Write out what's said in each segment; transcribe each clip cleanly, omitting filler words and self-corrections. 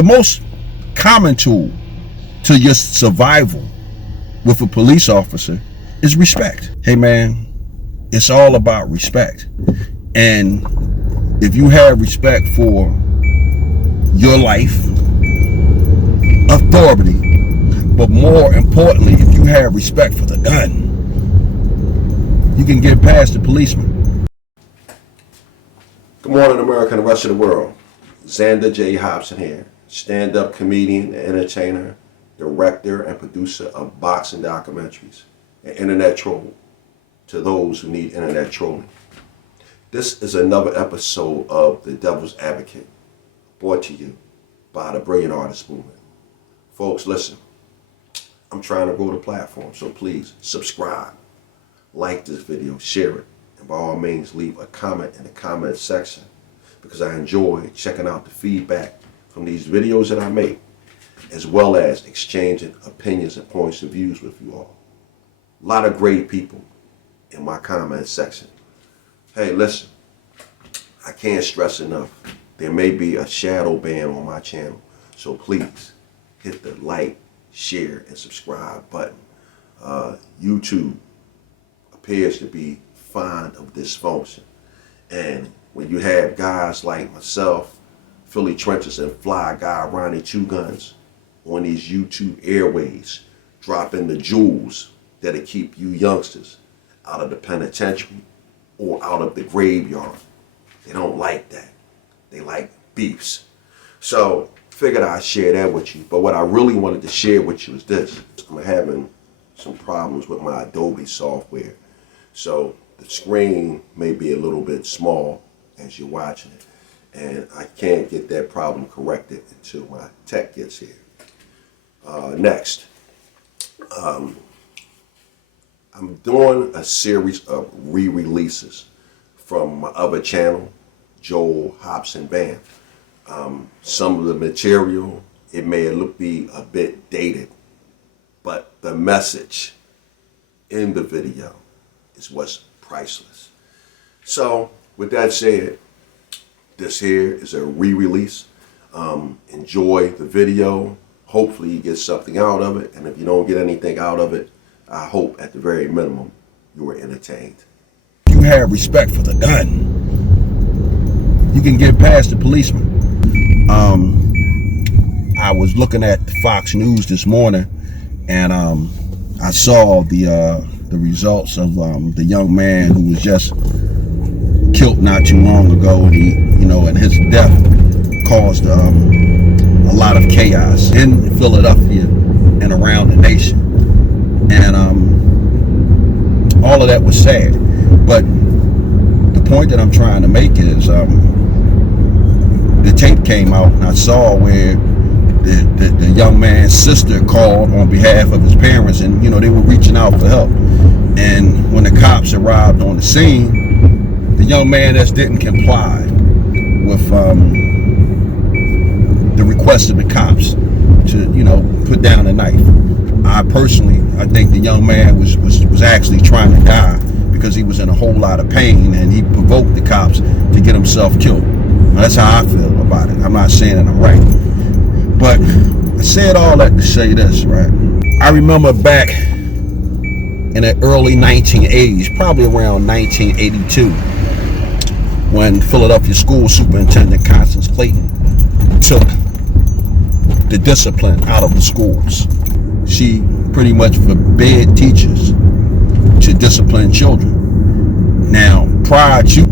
the most common tool to your survival with a police officer is respect. Hey man, it's all about respect. And if you have respect for your life, authority, but more importantly, if you have respect for the gun, you can get past the policeman. Good morning, America and the rest of the world. Xander J. Hobson here, stand-up comedian, entertainer, director, and producer of boxing documentaries, and internet troll to those who need internet trolling. This is another episode of The Devil's Advocate, brought to you by the Brilliant Artist Movement. Folks, listen, I'm trying to grow the platform, so please subscribe, like this video, share it, and by all means leave a comment in the comment section, because I enjoy checking out the feedback from these videos that I make, as well as exchanging opinions and points of views with you all. A lot of great people in my comment section. Hey, listen, I can't stress enough, there may be a shadow ban on my channel, so please hit the like, share, and subscribe button. YouTube appears to be fond of dysfunction, and when you have guys like myself, Philly Trenches, and Fly Guy Ronnie Two Guns on these YouTube airways, dropping the jewels that'll keep you youngsters out of the penitentiary or out of the graveyard. They don't like that. They like beefs. So figured I'd share that with you. But what I really wanted to share with you is this. I'm having some problems with my Adobe software. So the screen may be a little bit small as you're watching it. And I can't get that problem corrected until my tech gets here. Next, I'm doing a series of re-releases from my other channel, Joel Hobson Band. Some of the material, it may be a bit dated, but the message in the video is what's priceless. So with that said, this here is a re-release. Enjoy the video. Hopefully you get something out of it. And if you don't get anything out of it, I hope at the very minimum you were entertained. You have respect for the gun, you can get past the policeman. I was looking at Fox News this morning, and I saw the results of the young man who was just killed not too long ago. And his death caused a lot of chaos in Philadelphia and around the nation, and all of that was sad. But the point that I'm trying to make is the tape came out, and I saw where the young man's sister called on behalf of his parents, and they were reaching out for help. And when the cops arrived on the scene, the young man just didn't comply with the request of the cops to put down the knife. I think the young man was actually trying to die because he was in a whole lot of pain, and he provoked the cops to get himself killed. Now, that's how I feel about it. I'm not saying that I'm right, but I said all that to say this, right? I remember back in the early 1980s, probably around 1982, when Philadelphia School Superintendent Constance Clayton took the discipline out of the schools. She pretty much forbade teachers to discipline children. Now, prior to,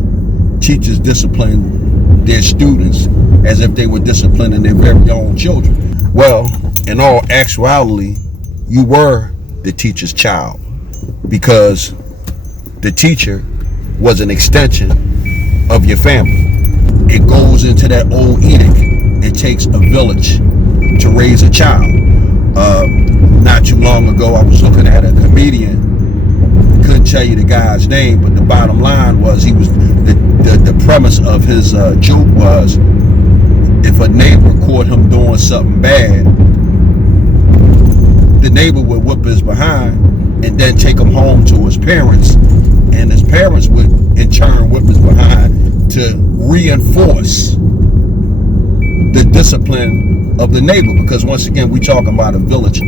teachers disciplined their students as if they were disciplining their very own children. Well, in all actuality, you were the teacher's child, because the teacher was an extension of your family. It goes into that old edict. It takes a village to raise a child. Not too long ago, I was looking at a comedian. Couldn't tell you the guy's name, but the bottom line was the premise of his joke was, if a neighbor caught him doing something bad, the neighbor would whip his behind and then take him home to his parents, and his parents would in turn whip his behind to reinforce the discipline of the neighbor, because once again, we talking about a village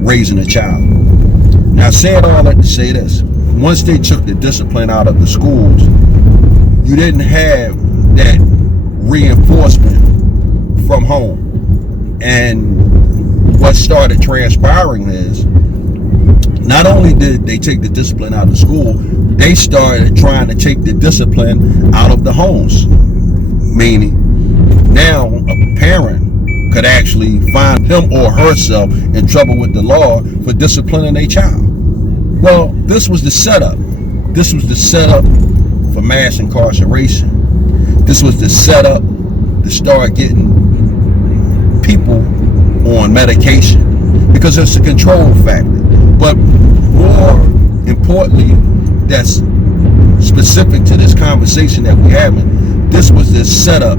raising a child. Now, saying all that to say this, once they took the discipline out of the schools, you didn't have that reinforcement from home. And what started transpiring is, not only did they take the discipline out of school, they started trying to take the discipline out of the homes. Meaning, now a parent could actually find him or herself in trouble with the law for disciplining a child. Well, this was the setup. This was the setup for mass incarceration. This was the setup to start getting people on medication, because it's a control factor. But more importantly, that's specific to this conversation that we're having, this was the setup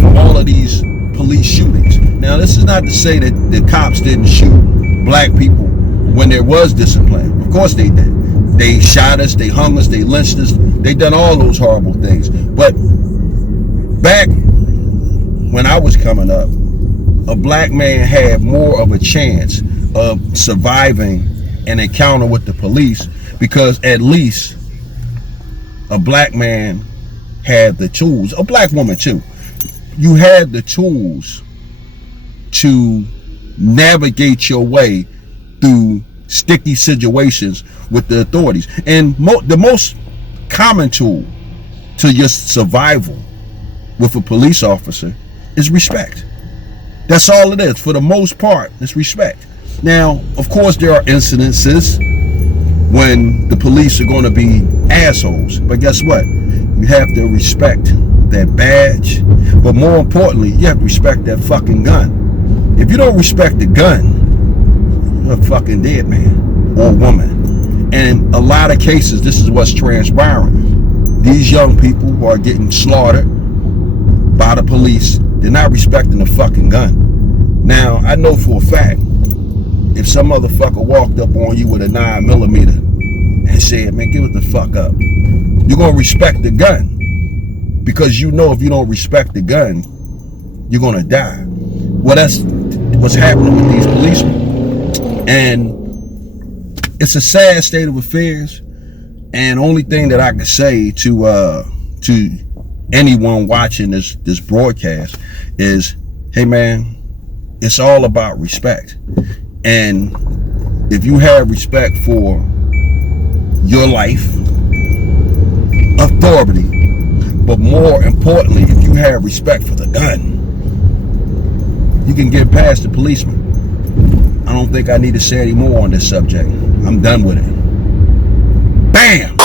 for all of these police shootings. Now, this is not to say that the cops didn't shoot black people when there was discipline. Of course they did. They shot us, they hung us, they lynched us, they done all those horrible things. But back when I was coming up, a black man had more of a chance of surviving an encounter with the police, because at least a black man had the tools, a black woman too. You had the tools to navigate your way through sticky situations with the authorities. And the most common tool to your survival with a police officer is respect. That's all it is. For the most part, it's respect. Now, of course, there are incidences when the police are going to be assholes. But guess what? You have to respect that badge. But more importantly, you have to respect that fucking gun. If you don't respect the gun, you're a fucking dead man or woman. And a lot of cases, this is what's transpiring. These young people who are getting slaughtered by the police, they're not respecting the fucking gun. Now, I know for a fact, if some motherfucker walked up on you with a 9mm and said, man, give it the fuck up, you're going to respect the gun. Because you know if you don't respect the gun, you're going to die. Well, that's what's happening with these policemen. And it's a sad state of affairs. And only thing that I can say to anyone watching this broadcast is, hey man, it's all about respect. And if you have respect for your life, authority, but more importantly, if you have respect for the gun, you can get past the policeman. I don't think I need to say any more on this subject. I'm done with it. BAM!